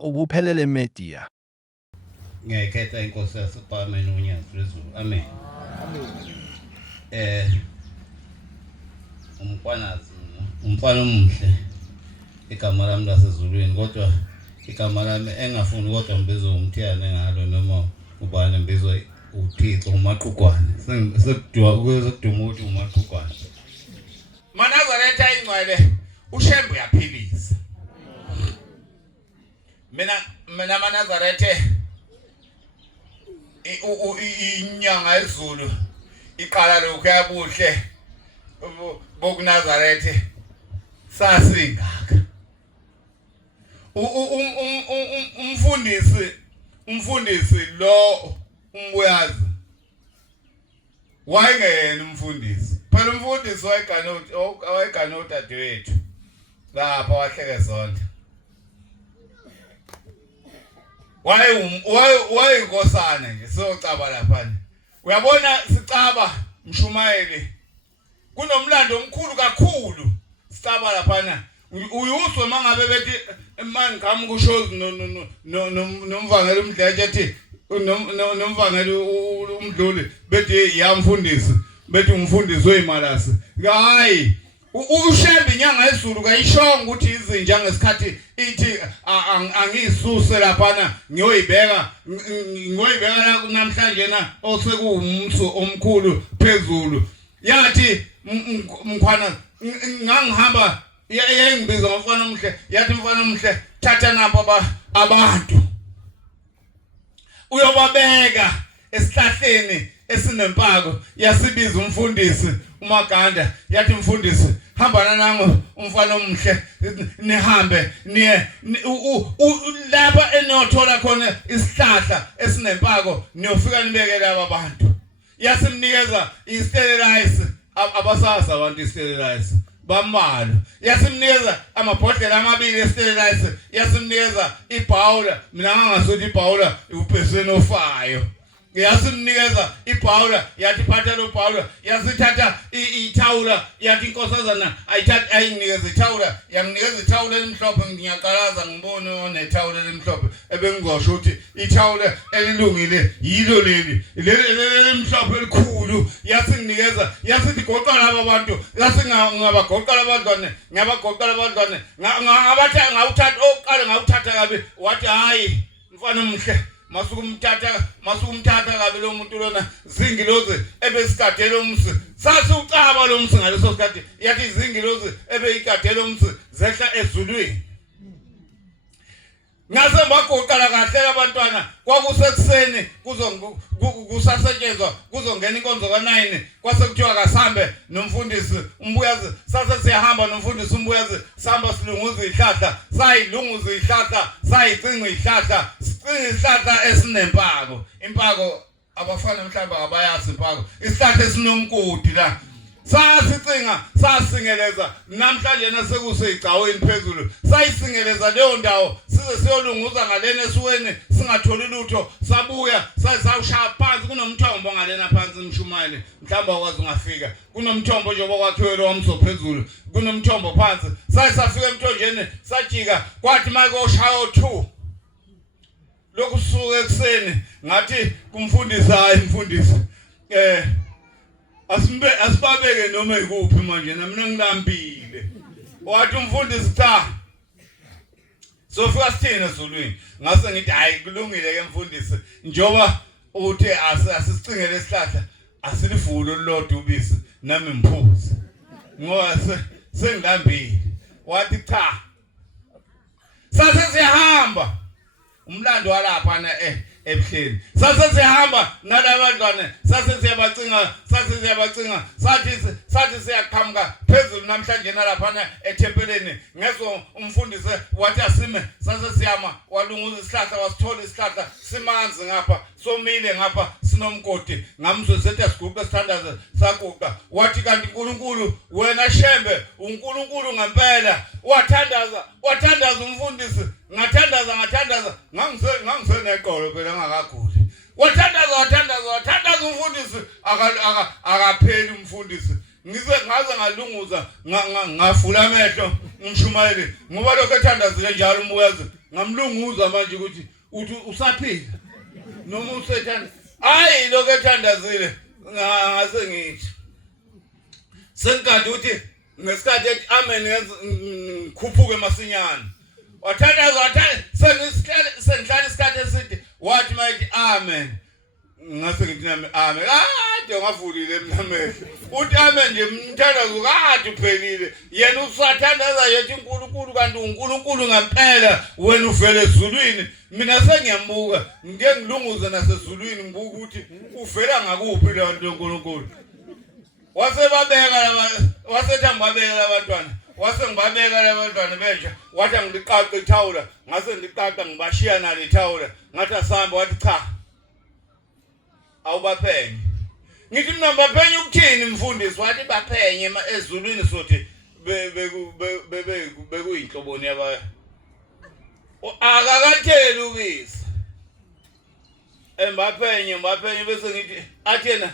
ubuphelele media. Ngiyakhetha inkosi yaseParliament uNyazi Phezulu. Amen. Umfana omuhle igama lami laseZulwini kodwa igama lami engafuni kodwa ngibizwe umthiyane ngalo noma ubani ngibizwe uThixo uMaqhugwane. Sekuduma ukuthi uMaqhugwane. Manazaretha ingcwele uShembe uyaphilisa. Mina Manazarethe inyanga ezulu iqala lokho yabuhle bokuNazarethe sasingaka. Umfundisi lo umbuyazi wayengena umfundisi phela umfundisi wayeganota dadewethu lapha wahleke sonke wayeyinkosana nje siyocaba lapha uyabona sicaba Mshumayeli kunomlando omkhulu kakhulu sicaba lapha uyuswe mangabe bethi manje ngami kusho nomvangeli umdletshe ethi nomvangeli umdluli bethi yamfundisi bethi umfundisi weyimalasi hayi uShembe inyanga ezulu kayishonga ukuthi izinja ngesikhathi ithi angisuse lapha ngiyoyibeka namhlanje na osekuwumso omkhulu phezulu yathi mkhwana ngangihamba yengibiza ngomfana omhle yathi mfana omhle thatha napha abantu uyobabeka esihlahleni esinempako yasibiza umfundisi uMaganda yathi mfundisi hambana nangu umfana omhle nihambe niye lapha enothola khona isihlahla esinempako niyofika nibeke laba abantu yasimnikeza isterilize abasazi abantu isterilize bamalo yasimnikeza amabhodlela amabili esterilize yasimnikeza ibhawula mina ngangasuthi ibhawula upheseni ofayo yasimnikeza ibhawula yathi phatha lo bhawula yasithatha ithawula yathi inkosazana ayithatha ayinikeza ithawula yanginikeza ithawula elimhlophe ngiyaqalaza ngibone onethawula elimhlophe ebengizosho ukuthi ithawula elilungile yilo leli elimhlophe elikhulu yasinginikeza yasithi goqa laba bantu yasingabagoqa labantwana ngabagoqa labantwana ngabatha ngawuthatha oqala ngawuthatha kabi wathi hayi mfana omhle masukumthatha kabi lo muntu lona zingilozi ebesigadela umsi sathi ucaba lo msi ngaleso sikhathi yathi izingilozi ebeyigadela umsi zehla ezulwini ngase bagoqala kahle abantwana kwakusekuseni kusasetshenzwa kuzongena inkonzo ka9 kwase kuthiwa kasambe nomfundisi umbuyazi sase siyahamba nomfundisi umbuyazi sihamba silunguza ihlahla sayilunguza ihlahla sayicinga ihlahla sicinga ihlahla esinempako impako abafana mhlawumbe abayazi impako isihlahla esinomkodi la sasicinga sasingeleza namhlanje nasekuseyigcaweni phezulu sayisingeleza leyo ndawo size siyolunguza ngalena esuweni singatholi lutho sabuya sawushaya phansi kunomthombo ngalena phansi Mshumayeli mhlawumbe akwazi ungafika kunomthombo nje okwakhiwe lo wamso phezulu kunomthombo phansi safika emthonjeni sajika kwathi manje oshaya 2 lokusuka ekseni ngathi kumfundisi hayi mfundisi asibabeke noma ikuphi manje mina ngilambile wathi umfundisi cha sofika sithina ezulwini ngase ngithi hayi kulungile ke mfundisi njoba uthi asisicingele isihlahla asilivule lolodwa ubisi nami ngiphuze ngoba sengilambile wathi cha sase siyahamba umlando walapha na ebuhleni sase siyahamba nalabantwana sase siyabacinga sathi siyaqhamuka phezulu namhlanje nalapha ethempeleni ngeso umfundisi wathi asime sase siyama walunguza isihlahla wasithola isihlahla simanzi ngapha somile ngapha sinomkoti ngamzwe sethi asiguqa sithandaza saguqa wathi kanti uNkulunkulu wena Shembe uNkulunkulu ngempela wathandaza umfundisi ngathandaza ngangiseneqolo phela ngakaguli wathandaza umfundisi akapheli umfundisi ngaze ngalunguza ngavula amehlo Mshumayeli ngoba lokho ethandazile njalo umbuyazi ngamlunguza manje ukuthi uthi usaphila noma usethanda hayi lokho ethandazile ngase ngithi sengikade uthi ngesikhathi ethi amen ngikhuphuke masinyane wathandaza sengihlala isikhathi eside wathi mayithi amen ngase ngithi nami amen kade ngavulile emnamehlo uthi amen nje mthandazo kade uphelile yena usathandaza yethi uNkulunkulu kanti uNkulunkulu ngempela wena uvele ezulwini mina sengiyambuka ngike ngilunguze nasezulwini ngibuka ukuthi uvela ngakuphi lo nto uNkulunkulu wasebabeka wasethambabeka abantwana ngibabeka labantwana benja wathi ngiqaqa ithawula ngase ngiqaqa ngibashiya nale ithawula ngathi asihamba wathi cha awubaphenye ngithi mina baphenye ukuthini mfundisi wathi baphenye ezulwini sothi bekuyinhloboni yaba akakatheli ubisi mbaphenye bese ngithi athi yena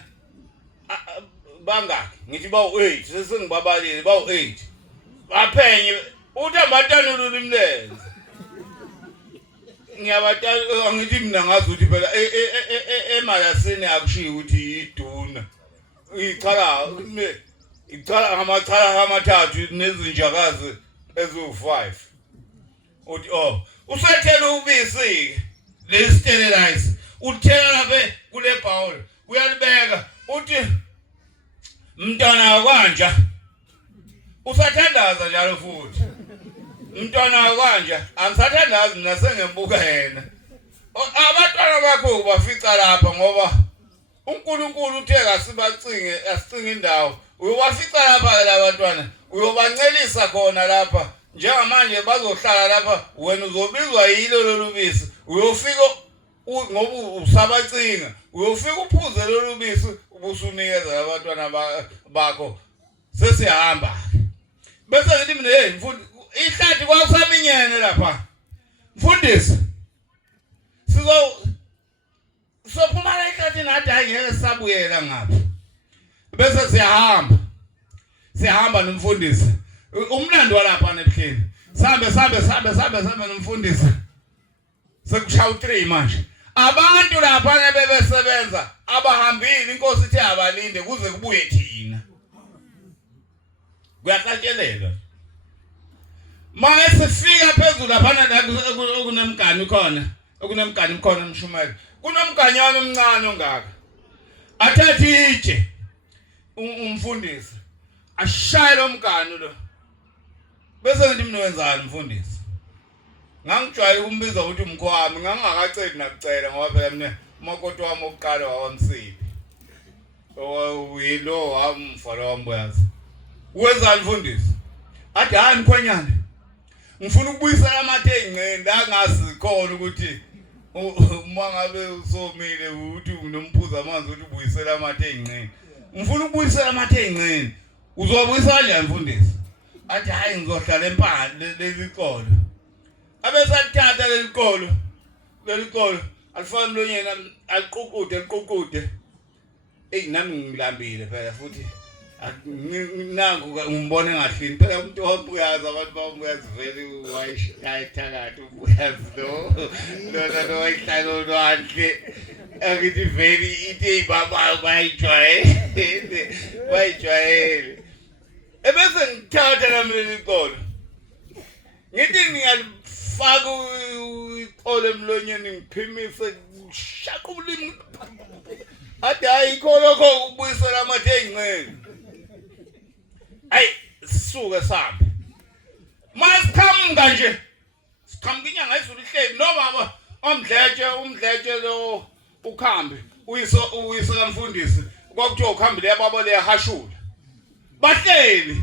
bangaki ngithi bawu-8 sesengibabalile bawu-8 baphenye uthi abatanulula imlenze ngiyabatangithi mina ngazi ukuthi phela emalasini akushiyi ukuthi iduna icala amacala amathathu nezinjakazi eziwu5 uthi usethela ubisi lesterilize uthela lapha kule bowl uyalibeka uthi mntwana kwanja usathandaza njalo futhi mntwana kwanja angisathandazi mina sengembuka yena abantwana bakho bafica lapha ngoba uNkulunkulu uthe asicinge indawo uyobafica lapha labantwana uyobancelisa khona lapha njengamanje bazohlala lapha wena uzobizwa yilo lolubisi uyofika ngoba usabacinga uyofika uphuze lolubisi ubusunikeza abantwana bakho sesihamba bese ngithi mina hey mfundi ihlathi kwasaminyene lapha mfundisi sophuma ihlathi nathi ayeke sabuyela ngapha bese siyahamba nomfundisi umlando walapha nebuhleni sabe nomfundisi sekushaya u3 manje abantu lapha bebesebenza abahambile inkosi ithi abalinde kuze kubuye thina kuyahlatshelelwa manje sifika phezulu lapha okunemgani khona emshumayeli kunomgani wami omncane ongaka athathe itshe umfundisi ashaye lo mgani lo bese ngithi mina wenzani mfundisi ngangijwayele ukumbiza ukuthi umkhwami ngangakacedi nakucela ngoba phela mina umakoti wami oqala wawamsiphi uyilo wamfalo wambuyazi wenzani mfundisi athi hayi mkhwenyana ngifuna ukubuyisela amathe engceni la ngazi khona ukuthi uma ngabe usomile uthi unomphuza amanzi ukuthi ubuyisela amathe engceni ngifuna ukubuyisela amathe engceni uzobuyisa kanjani mfundisi athi hayi ngizohlala empande lelikolo abesathatha lelikolo alifana mlonyeni aliququde nami ngilambile phela futhi nangu umbone ngahlini phela umuntu obuyazi abantu bamuyazi vele wayishayithakathi ubuyazi lo wayihlalo lwandle akithi vele ithi baba bayijwayele ebese ngithatha nami lelikolo ngithi ngiyalifaka iqolo emlonyeni ngiphimise shaqa ulimi athi hayi ikholokho ukubuyisela amathe engceni hayi sisuke sabe masiqhamuka nje siqhamuka inyanga izulu ihleli no baba umdletshe lo ukhambe uyise kamfundisi kwakuthiwa ukhambile yababo leyahashula bahleli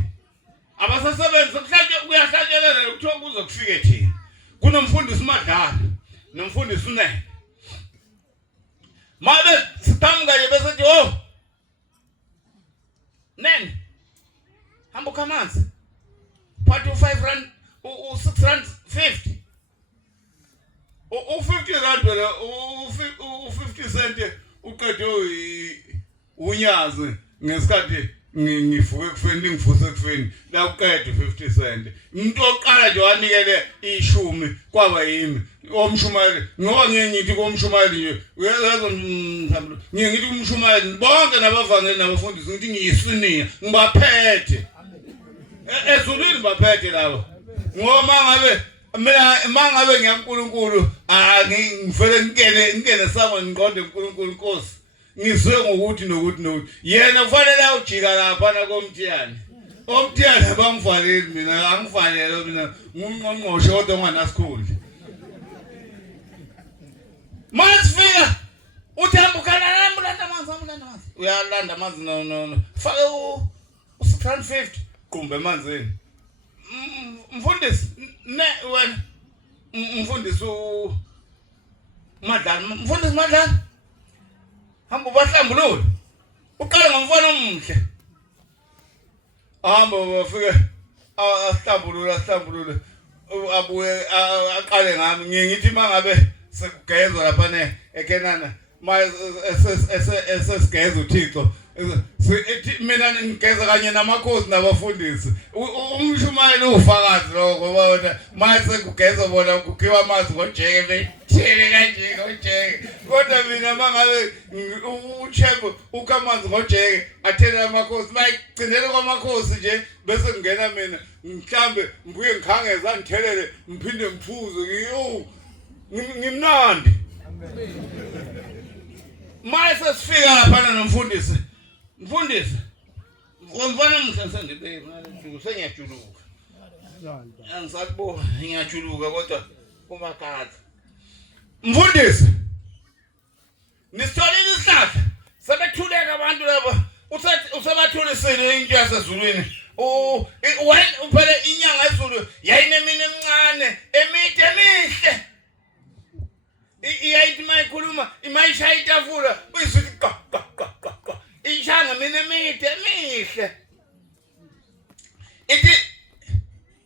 abasasebenzi kuyahlatshelela ukuthiwa kuze kufike thina kunomfundisi uMadlala nomfundisi uNene mabe siqhamuka nje bese thi Nene hamba ukhamanzi phathi u5 rand u6 rand 50 u50 rand phela u50 cent uqede unyazi ngesikhathi ngivuke kufeni ngivuse kufeni la uqede 50 cent umuntu oqala nje wanikele ishumi kwaba yimi omshumayeli ngoba ngiyithi komshumayeli nje uyazazi mhlawumbe ngiyithi umshumayeli bonke nabavangeli nabafundisi ngithi ngiyisiniya ngibaphethe ezulwini baphethe labo ngoba mina mangabe ngiyankulunkulu ngivele ngikene sangwe ngiqonde uNkulunkulu Nkosi ngizwe ngokuthi nokuthi yena kufanele awujika lapha na komthiyane omthiyane bangivaleli mina angivalele mina ngumngqongqoshe kodwa unganasikhulu masifika uthamba ukhala ambulanda amanzi uyalanda amanzi no fake u650 qumbe emanzini mfundisi wena mfundisi Madlana hamba ubahlambulule uqala ngomfana omuhle hamba bafike ahlambulule abuye aqale ngami ngiyithi mangabe sekugezwa lapha eKenana esesigeza uThixo mina ngigeza kanye namakhosi nabafundisi umshumayeli ufakazi lokho ngoba mase kugeza bona kukhiwa amanzi ngojeke bethele kanje ngojeke kodwa mina mangabe uchebo ukamanzi ngojeke athela amakhosi bayigcinele kwamakhosi nje bese ngena mina mhlambe ngibuye ngikhangeza ngithelele ngiphinde ngiphuze ngimnandi mase sifika lapha nomfundisi mfundisi ngomfana mhlansendibe sengiyajuluka angisakubona ngiyajuluka kodwa kumakhatha mfundisi nisitholile isihlahla sebethuleka abantu laba usebathulisile into yasezulwini phela inyanga yezulu yayinemini emncane emide emihle iyayithi mayikhuluma imayishaya itafula uyisithi ishanga mina emide emihle ithi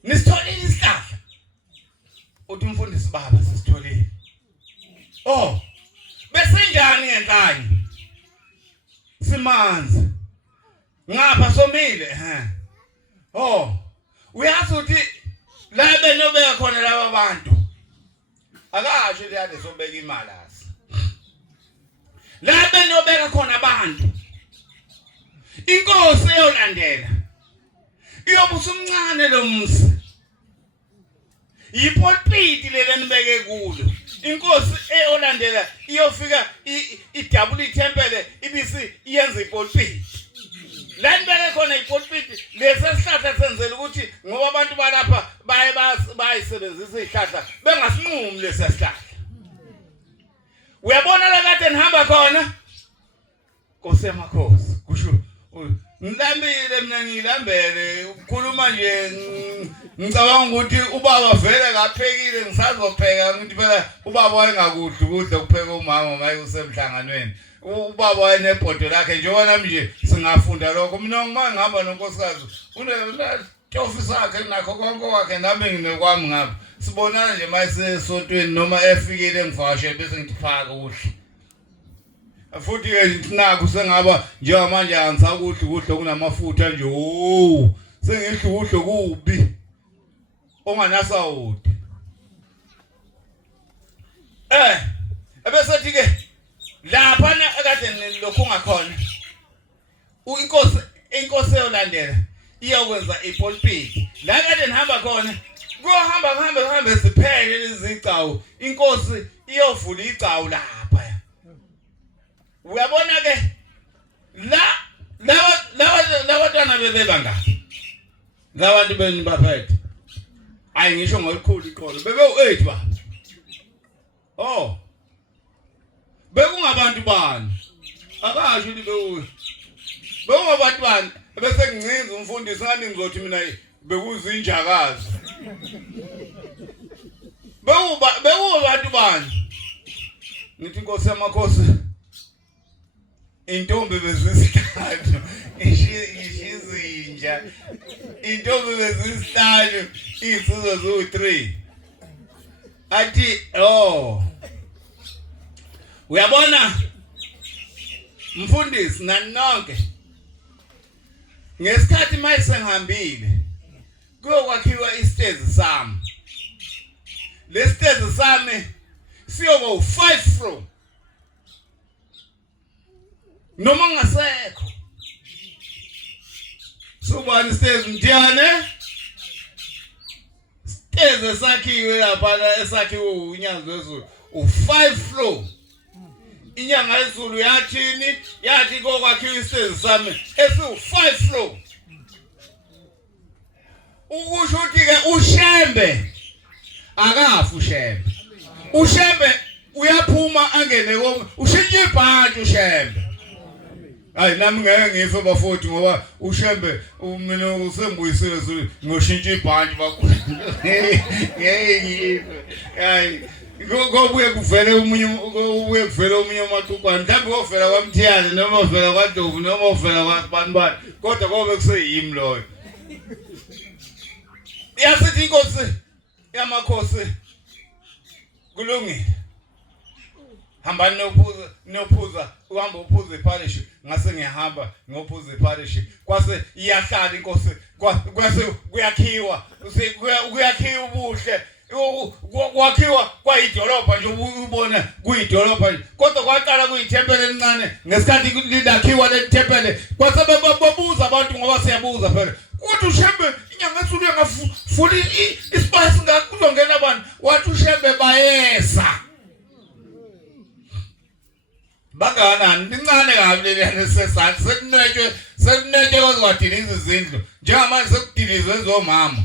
nisitholile isihlahla uthi umfundisi baba sisitholile bese njani ngenhlanye simanzi ngapha somile uyazi ukuthi la benobeka khona laba bantu akasho liyade sobeka imali asi la benobeka khona abantu inkosi eyolandela iyobusa umncane lo mzi ipulpiti lelenibeke kulo inkosi eyolandela iyofika idouble itempele ibisi iyenza ipulpiti la nibeke khona ipulpiti lesesihlahla senzela ukuthi ngoba abantu balapha bayisebenzisa izihlahla bengasinqumi lesesihlahla uyabona la kade nihamba khona Nkosi yamakhosi kusho ngilambile mina ngilambele ukukhuluma nje ngicabanga ukuthi ubaba vele kaphekile ngisazopheka ngithi phela ubaba wayengakudla ukudla kupheka umama maye usemhlanganweni ubaba wayenebhodo lakhe njengoba nje singafunda lokho mina ngihamba nonkosikazi unetofi sakhe nakho konke kwakhe nami nginekwami ngapha sibonana nje mayisesontweni noma efikile ngivashe bese ngithi phaka kuhle futhi ke naku sengaba njengamanje angisakudla kunamafutha nje sengidla ukudla kubi onganasawudi ebesethi ke lapha akade lokho ungakhona inkosi eyolandela iyokwenza ipulpiti la kade nihamba khona kuhamba siphele lezigcawu inkosi iyovula igcawu lapha uyabona ke la bantwana bebeba ngaphi labantu beni baphethe ayi ngisho ngolikhulu iqolo bebe u8 baba bekungabantu bani akasho libe bekungabantu bani bese ngincinza umfundisi ngani ngizothi mina bekuzinjakazi bekubantu bani ngithi Nkosi yamakhosi intombi bezisihlanu ishizinja intombi bezisihlanu insizwe zo3 athi uyabona mfundisi nani nonke ngesikhathi manje ngihambile kuyokwakhiwa isitezi sami. Lesitezi sami siyoba u5 floor. Noma ngasekho. Subani isitezi mthiyane. Isitezi sakhiwe lapha esakhiwe uNyanzi wezulu u5 floor. Inyanga yezulu yathi kokwakhiwa isitezi sami esiu5 floor. Ukusho ukuthi ke uShembe akafu uShembe. uShembe uyaphuma angene ushintshe ibhanti uShembe. Hayi nami ngeke ngife bafowethu ngoba uShembe mina usembuyisile zulu ngoshintshe ibhanti bakho. Ngeke ngife. Hayi Gobuye kuvele omunye uMatukwane mhlawumbe ovela kwaMthiyane noma ovela kwaDovu noma ovela kwaBanibani kodwa kobe kuseyimi loyo. Yasithi inkosi yamakhosi kulungile. Hambani nophuza uhamba uphuza iparish ngase ngiyahamba ngophuza iparish kwase iyahlala inkosi kwase kuyakhiwa ubuhle kwakhiwa kwayidolobha nje ubona kuyidolobha kodwa kwaqala kuyithempele elincane ngesikhathi lidakhiwa lethempele kwase babuza abantu ngoba siyabuza phela kuthi uShembe inyanga yezulu ngafuli ispace ngakuzongena abantu wathi uShembe bayesa bakanani lincane kabi leli sesantsi sekunwetshwe kozwadiliza izindlu njengamanje sekudilizwe ezomama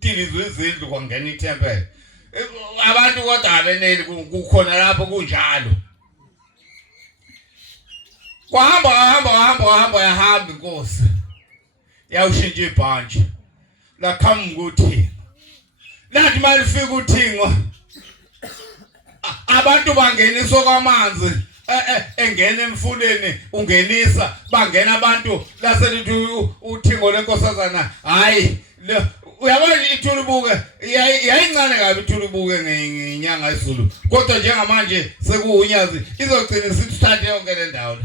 dilizwe izindlu kwangena ithempele abantu kodwa abeneli kukhona lapho kunjalo yahamba inkosi yawushintsha ibhanti lakhamba ukuthi lathi malifika uthingo abantu bangeniswa kwamanzi engena emfuleni ungenisa bangena abantu laselithi uthingo lenkosazana hayi uyabona ithulubuke yayincane kabi ithulubuke ngenyanga yezulu kodwa njengamanje sekuunyazi izogcina sithathe yonke le ndawo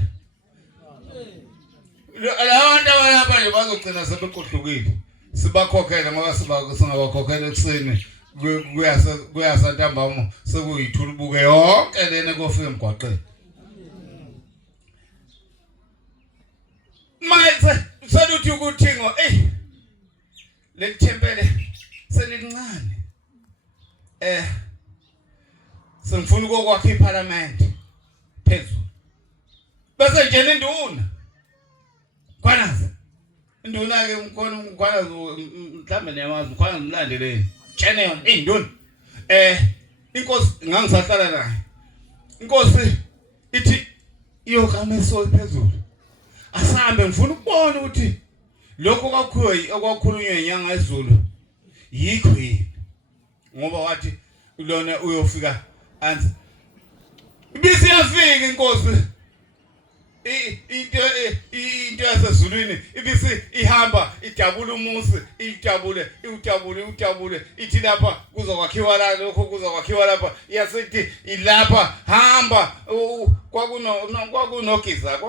labantu abalapha nje bazogcina sebeqohlukile sibakhokhela ngoba singabakhokhela ekuseni kuyasantambama sekuyithulubuke yonke lena kofika emgwaqeni manje seluthi ukuthingo lethempele selincane sengifuna ukokwakha iParliament phezulu bese nje induna kwanaza induna ke kwanaza mhlambe neyamazi kwanaza umlandeleni tshene induna inkosi ngangisahlala naye inkosi ithi iyokameso phezulu asambe ngifuna ukubona ukuthi lokho okwakhulunywa inyanga yezulu yikho yini ngoba wathi lona uyofika anzi bisi yafika inkosi into yasezulwini ibisi ihamba idabula umusi idabule ithi lapha kuzokwakhiwa la lokho kuzokwakhiwa lapha yasithi ilapha hamba kwakunogiza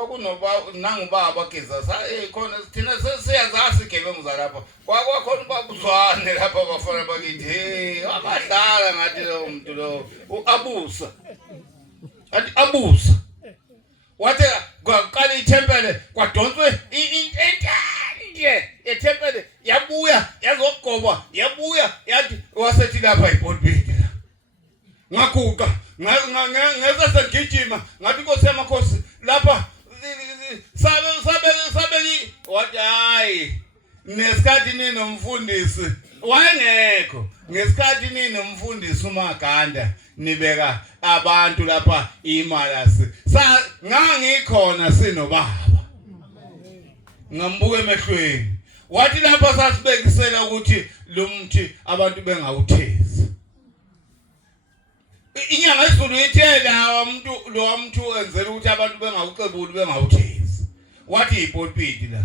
nangubaba giza khona thina siyazazi igebengu zalapha kwakhona babuzwane lapha bafana bakithi abadlala ngathi lo muntu lo abusa wathi kwaqala ithempele kwadonswe intente ethempele yabuya yazogobwa yabuya yathi wasethi lapha iPulpit ngaguqa ngeza segijima ngathi inkosi yamakhosi lapha sabe wathi hayi nesikhathi ninomfundisi wayengekho ngesikhathi ninomfundisi uMaganda nibeka abantu lapha imalasi ngangikhona sinobaba ngambuka emehlweni wathi lapha sasibekisela ukuthi lo mthi abantu bengawuthezi inyanga yezulu ithe la umuntu enzela ukuthi abantu bengawucebuli bengawuthezi wathi iPulpit la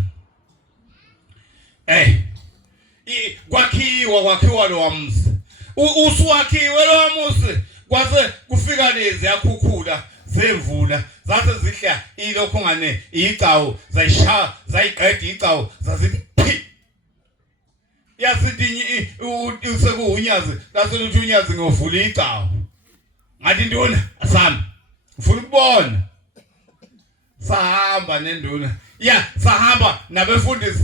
kwakhiwa lo wamzi usuwakhiwe lo muzi kwase kufika lezi yakhukhula zemvula zase zihla ilokho ngane icawu zayisha zayiqeda icawu zazithi phi yasithi usekuunyazi laseluthi unyazi ngovula icawu ngathi nduna asami ufuna ukubona sahamba nenduna sahamba nabefundisi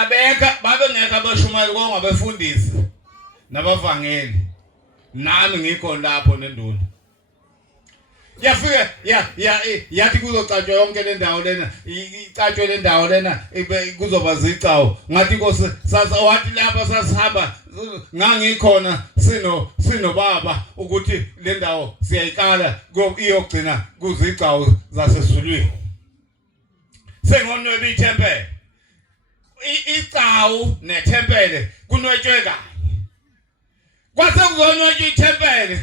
abeka babengeka abashumayeli kwangabefundisi nabavangeli nami ngikho lapho nenduna yafika yathi kuzocatshwa yonke le ndawo lena icatshwe le ndawo lena kuzoba zicawu ngathi Nkosi wathi lapha sasihamba ngangikhona sino baba ukuthi le ndawo siyayikala iyogcina kuzicawu zasezulwini sengonweba ithempele icawu nethempele kunwetshwe kanye kwase kuzonwetshwa ithempele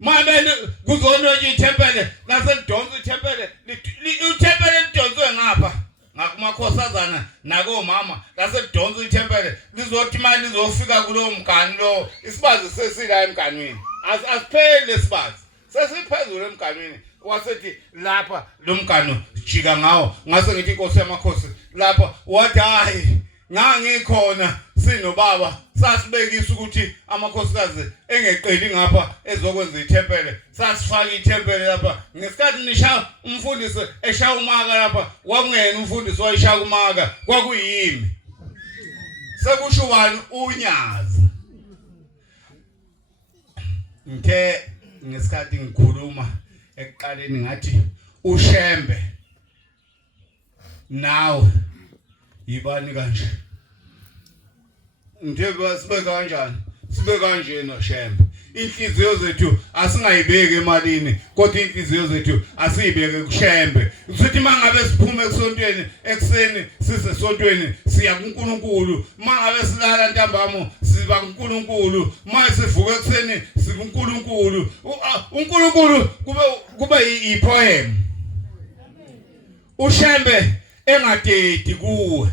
manje kuzonwetshwa ithempele laselidonsa ithempele ithempele lidonswe ngapha ngakumakhosazana nakomama laselidonsa ithempele lizothi manje lizofika kulowo mgani lo isibazi sesila emganwini asipheli lesibazi sesiphezulu emganwini wasethi lapha lo mgano jika ngawo ngase ngithi Nkosi yamakhosi lapha wathi hayi ngangikhona sinobaba sasibekisa ukuthi amakhosikazi engeqeli ngapha ezokwenza ithempele sasifaka ithempele lapha ngesikhathi nisha umfundisi eshaya umaka lapha wakungena umfundisi wayishaya umaka kwakuyimi sekusho wani unyazi ngesikhathi ngikhuluma ekuqaleni ngathi ushembe nawe yibani kanje njengoba sibe kanjani sibe kanje noshembe inhliziyo zethu asingayibeki emalini kodwa inhliziyo zethu asiyibeke kushembe sithi mangabe siphuma esontweni ekseni sisesontweni siya kuNkulunkulu mangabe silala ntambama siba kuNkulunkulu manje sivuka ekseni siba kuNkulunkulu uNkulunkulu kube ipoem ushembe engadedi kuwe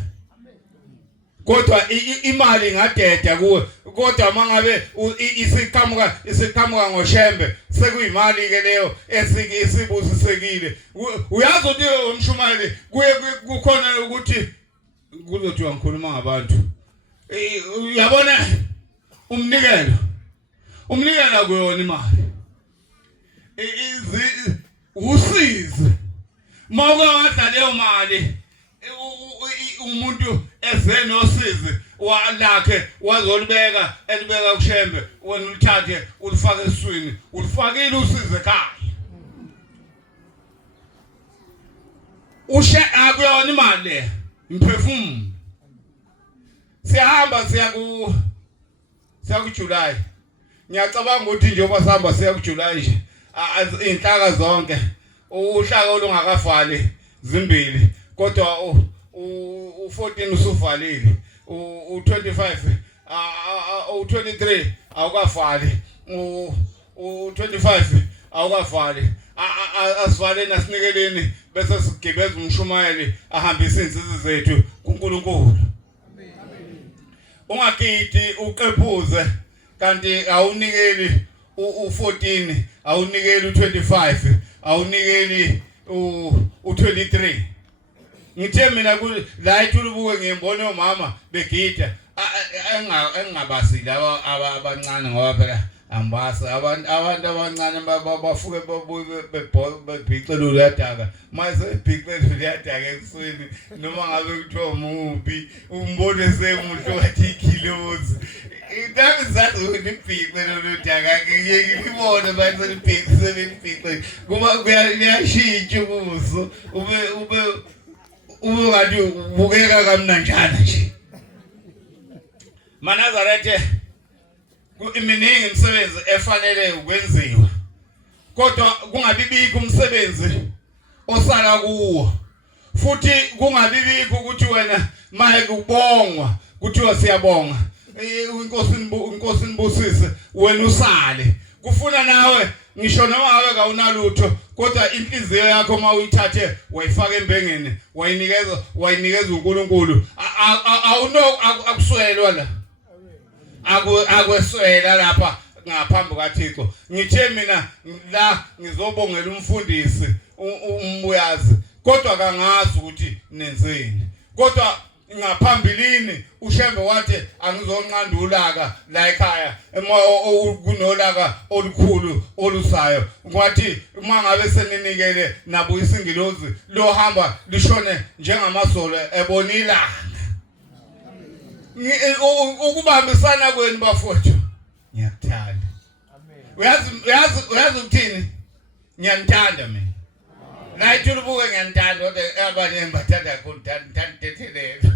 kodwa imali ngadeda kuwe kodwa mangabe isiqhamuka ngoshembe sekuyimali ke leyo esibusisekile uyazi ukuthi umshumayeli kuye kukhona ukuthi kuzothiwa ngikhuluma ngabantu uyabona umnikelo kuyona imali usize mawuka leyo mali umuntu ezenosizi walakhe wazolibeka elibeka kushembe wena ulithathe ulifake eswini ulifakile usize ekhaya akuyona imali le imphefumulo siyahamba siya ku July ngiyacabanga ukuthi njengoba sihamba siya ku July nje inhlaka zonke uhlaka olungakafali zimbili kodwa u14 usuvalile u25 u23 awukafali u25 awukafali asivale nasinikeleni bese sigibeza umshumayeli ahambisa insizwe zethu kuNkulunkulu ungagidi uqephuze kanti awunikeli u14 awunikeli u25 awunikeli u23 ngithe mina la ithulubuke ngiyibone omama begida engabasile abancane ngoba phela ambasa abantu abancane bafuke bebhicela yadaka mase bhicela yadaka ekusweni noma ngabe kuthiwa umubi umbone semuhle wathi kilos idazazi unibhicela lodaka ngiyibone manje libhicela kuba kuyashintsha ubuso ube ngathi ubukeka kamnanjana nje Manazarethe iminingi imisebenzi efanele ukwenziwa kodwa kungabibikho umsebenzi osala kuwo futhi kungabibikho ukuthi wena maye kubongwa kuthiwa siyabonga inkosi nibusise wena usale kufuna nawe ngisho noma ngabe kawunalutho kodwa inhliziyo yakho mawuyithathe wayifaka embengeni wayinikeza uNkulunkulu akuswelwa la akweswela lapha ngaphambi kaThixo ngithe mina la ngizobongela umfundisi umbuyazi kodwa kangazi ukuthi nenzeni kodwa ngaphambilini uShembe wathi angizonqanda ulaka la ekhaya kunolaka olukhulu olusayo kwathi uma ngabe seninikele nabo isingilozi lohamba lishone njengamasolo ebonila ukubambisana kwenu bafowethu ngiyakuthanda uyazi ukuthini ngiyanithanda mina la ithulubuke ngiyanithanda kodwa abanye embathanda kakhulu ntantethelelo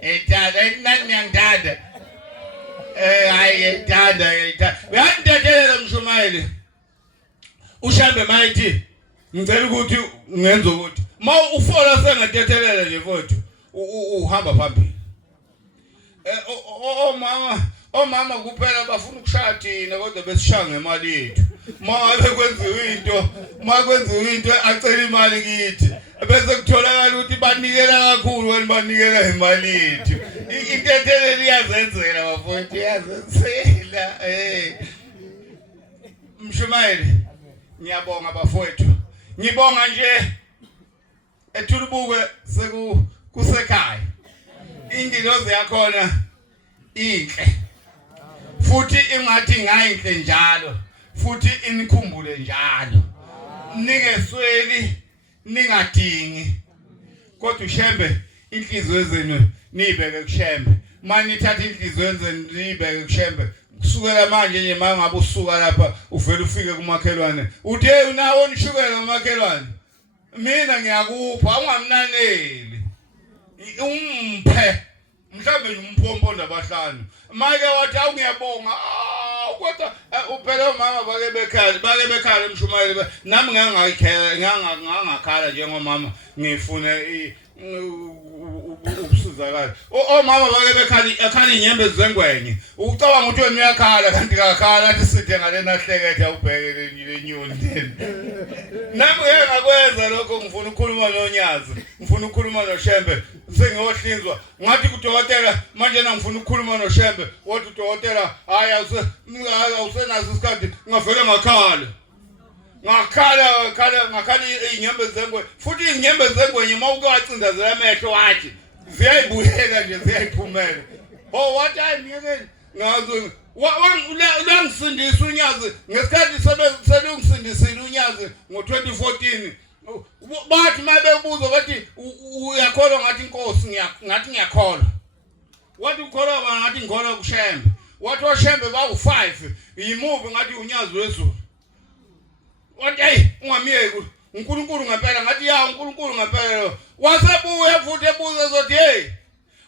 ethanda nani ngiyangithanda hayi ngithanda uyanitethelela Mshumayeli uShembe mayithi ngicela ukuthi ngenze ukuthi ma ufola sengatethelela nje mfowethu uhamba phambili omama kuphela bafuna ukushaya thina kodwa besishaya ngemali yethu ma kwenziwe into acela imali kithi bese kutholakala ukuthi banikela kakhulu wena banikela imali yethu intethelelo iyazenzela bafowethu iyazenzela Mshumayeli ngiyabonga bafowethu ngibonga nje ethulubuke kusekhaya ingilozi yakhona inhle futhi ingathi ngayinhle njalo futhi inikhumbule njalo ningesweli ningadingi kodwa uShembe inhliziyo zenu nibeke kuShembe manje nithatha inhliziyo zenu nibeke kuShembe kusukela manje nje mangabe usuka lapha uvela ufike kumakhelwane uthi hey unawo nishukela kumakhelwane mina ngiyakupha ungamnaneli umphe mhlambe nje umphompo nabahlanu manje wathi awungiyabonga kodwa uphela umama bake bekhala Mshumayeli nami ngangakhala njengomama ngifuna ukusizakala omama bake bekhala inyembezi zengwenye ucabanga ukuthi wena uyakhala kanti kakhala athi sithe ngale nahlekethe ubhekele lenyoni nami ngakwenza lokho ngifuna ukukhuluma noNyazi ngifuna ukukhuluma noShembe sengiyohlinzwa ngathi kudokotela manje ngifuna ukukhuluma noShembe wathi udokotela hayi awusenazo isikhathi ngavele ngakhala inyembezi zengwenye futhi inyembezi zengwenye mawukacindazela amehlo wathi ziyayibuyela nje ziyayiphumela wathi hayi ngiyekeni ngazo langisindisa uNyazi ngesikhathi selungisindisile uNyazi ngo2014 bathi mabebuza bathi uyakholwa ngathi inkosi ngathi ngiyakholwa wathi ukholwa ngathi ngikholwa kuShembe wathi oShembe bawu5 yimuvi ngathi uNyazi wezulu wathi hey ungamiyeki uNkulunkulu ngempela ngathi ya uNkulunkulu ngempela wasebuya futhi ebuza zothi hey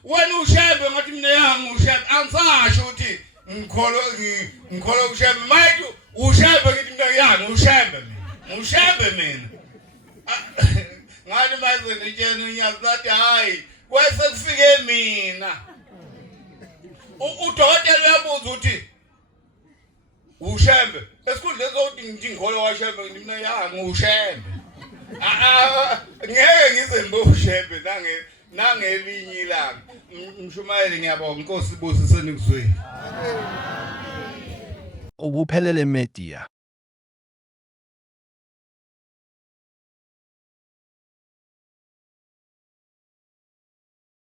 wena uShembe ngathi mina yangu uShembe angisasho ukuthi ngikholwa kuShembe manje uShembe ngithi mina yangu uShembe mina ngathi manje ngitshela uNyazi bathi hayi kwese kufike mina udokotela uyabuza ukuthi uShembe esikhundleni sokuthi ngithi ngikholwa kwaShembe ngithi mina yangu uShembe ngeke ngize mbe uShembe nangelinye ilanga Mshumayeli ngiyabonga inkosi ibusise nikuzweni Ubuphelele Media.